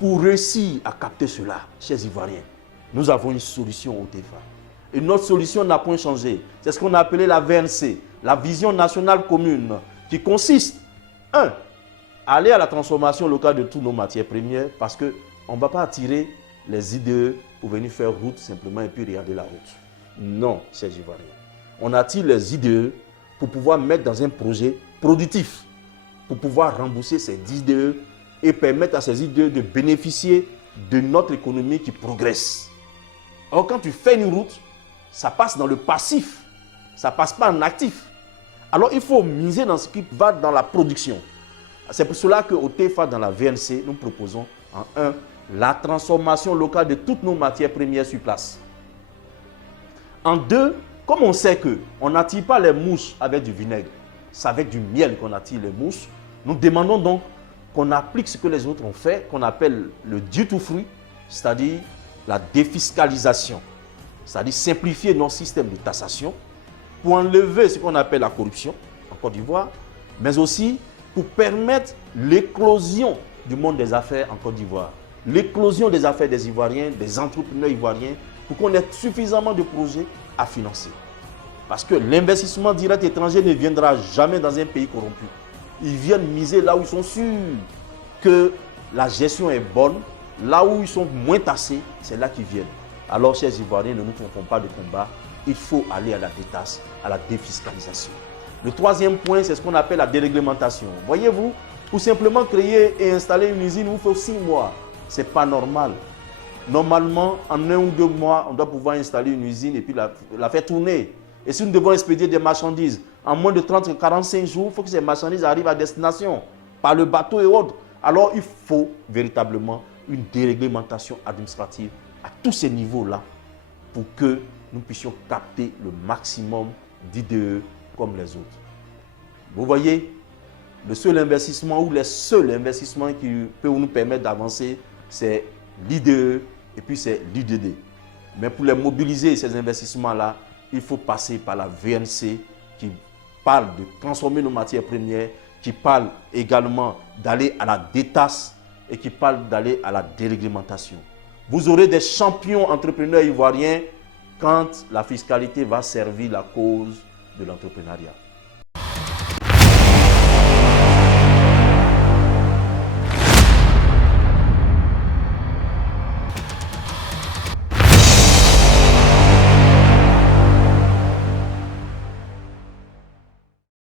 Pour réussir à capter cela, chers Ivoiriens, nous avons une solution au TFA. Et notre solution n'a point changé. C'est ce qu'on a appelé la VNC, la vision nationale commune, qui consiste, à aller à la transformation locale de toutes nos matières premières, parce qu'on ne va pas attirer les IDE pour venir faire route simplement et puis regarder la route. Non, chers Ivoiriens. On attire les IDE pour pouvoir mettre dans un projet productif, pour pouvoir rembourser ces IDE et permettre à ces IDE de bénéficier de notre économie qui progresse. Or, quand tu fais une route, ça passe dans le passif, ça ne passe pas en actif. Alors, il faut miser dans ce qui va dans la production. C'est pour cela qu'au TFA, dans la VNC, nous proposons en 1, la transformation locale de toutes nos matières premières sur place. En 2, comme on sait qu'on n'attire pas les mouches avec du vinaigre, c'est avec du miel qu'on attire les mouches, nous demandons donc qu'on applique ce que les autres ont fait, qu'on appelle le duty to free, c'est-à-dire la défiscalisation, c'est-à-dire simplifier nos systèmes de taxation pour enlever ce qu'on appelle la corruption en Côte d'Ivoire, mais aussi pour permettre l'éclosion du monde des affaires en Côte d'Ivoire, l'éclosion des affaires des Ivoiriens, des entrepreneurs ivoiriens, pour qu'on ait suffisamment de projets à financer. Parce que l'investissement direct étranger ne viendra jamais dans un pays corrompu. Ils viennent miser là où ils sont sûrs que la gestion est bonne, là où ils sont moins taxés, c'est là qu'ils viennent. Alors, chers Ivoiriens, ne nous trompons pas de combat. Il faut aller à la détaxe, à la défiscalisation. Le troisième point, c'est ce qu'on appelle la déréglementation. Voyez-vous, pour simplement créer et installer une usine, il vous faut 6 mois. Ce n'est pas normal. Normalement, en 1 ou 2 mois, on doit pouvoir installer une usine et puis la faire tourner. Et si nous devons expédier des marchandises, en moins de 30-45 jours, il faut que ces marchandises arrivent à destination, par le bateau et autres. Alors, il faut véritablement une déréglementation administrative à tous ces niveaux-là pour que nous puissions capter le maximum d'IDE comme les autres. Vous voyez, le seul investissement ou les seuls investissements qui peuvent nous permettre d'avancer, c'est l'IDE et puis c'est l'IDD. Mais pour les mobiliser, ces investissements-là, il faut passer par la VNC qui parle de transformer nos matières premières, qui parle également d'aller à la détaxe et qui parle d'aller à la déréglementation. Vous aurez des champions entrepreneurs ivoiriens quand la fiscalité va servir la cause de l'entrepreneuriat.